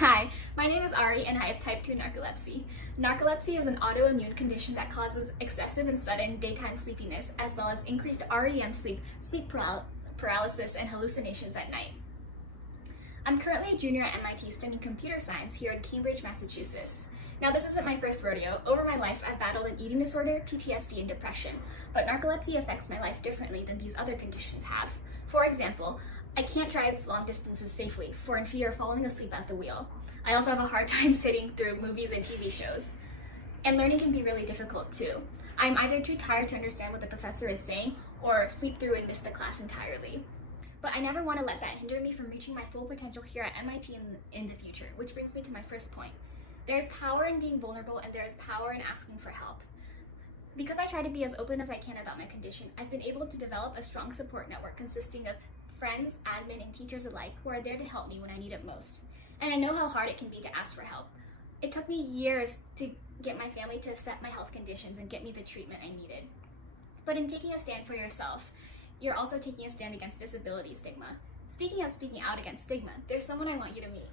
Hi, my name is Ari and I have type 2 narcolepsy. Narcolepsy is an autoimmune condition that causes excessive and sudden daytime sleepiness as well as increased REM sleep, paralysis, and hallucinations at night. I'm currently a junior at MIT studying computer science here in Cambridge, Massachusetts. Now, this isn't my first rodeo. Over my life, I've battled an eating disorder, PTSD, and depression, but narcolepsy affects my life differently than these other conditions have. For example, I can't drive long distances safely for fear of falling asleep at the wheel. I also have a hard time sitting through movies and TV shows. And learning can be really difficult too. I'm either too tired to understand what the professor is saying or sleep through and miss the class entirely. But I never want to let that hinder me from reaching my full potential here at MIT in the future, which brings me to my first point. There's power in being vulnerable and there is power in asking for help. Because I try to be as open as I can about my condition, I've been able to develop a strong support network consisting of friends, admin, and teachers alike who are there to help me when I need it most. And I know how hard it can be to ask for help. It took me years to get my family to accept my health conditions and get me the treatment I needed. But in taking a stand for yourself, you're also taking a stand against disability stigma. Speaking of speaking out against stigma, there's someone I want you to meet.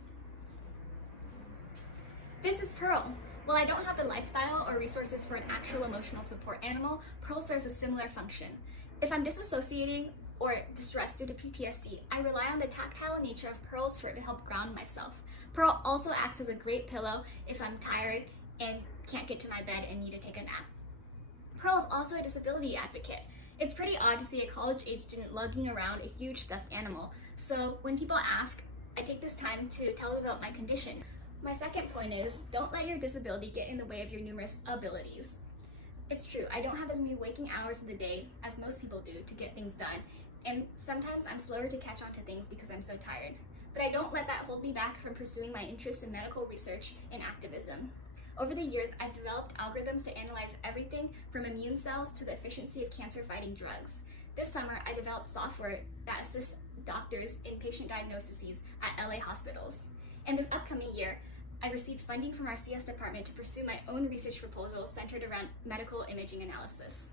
This is Pearl. While I don't have the lifestyle or resources for an actual emotional support animal, Pearl serves a similar function. If I'm disassociating or distressed due to PTSD, I rely on the tactile nature of Pearl's fur to help ground myself. Pearl also acts as a great pillow if I'm tired and can't get to my bed and need to take a nap. Pearl is also a disability advocate. It's pretty odd to see a college-age student lugging around a huge stuffed animal, so when people ask, I take this time to tell them about my condition. My second point is, don't let your disability get in the way of your numerous abilities. It's true, I don't have as many waking hours in the day as most people do to get things done, and sometimes I'm slower to catch on to things because I'm so tired. But I don't let that hold me back from pursuing my interest in medical research and activism. Over the years, I've developed algorithms to analyze everything from immune cells to the efficiency of cancer-fighting drugs. This summer, I developed software that assists doctors in patient diagnoses at LA hospitals. And this upcoming year, I received funding from our CS department to pursue my own research proposal centered around medical imaging analysis.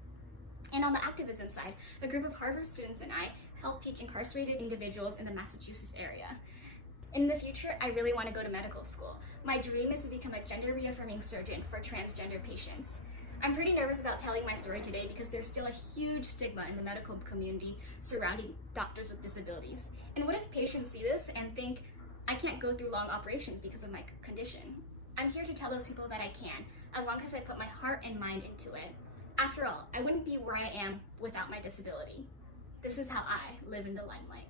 And on the activism side, a group of Harvard students and I help teach incarcerated individuals in the Massachusetts area. In the future, I really want to go to medical school. My dream is to become a gender reaffirming surgeon for transgender patients. I'm pretty nervous about telling my story today because there's still a huge stigma in the medical community surrounding doctors with disabilities. And what if patients see this and think, I can't go through long operations because of my condition? I'm here to tell those people that I can, as long as I put my heart and mind into it. After all, I wouldn't be where I am without my disability. This is how I live in the limelight.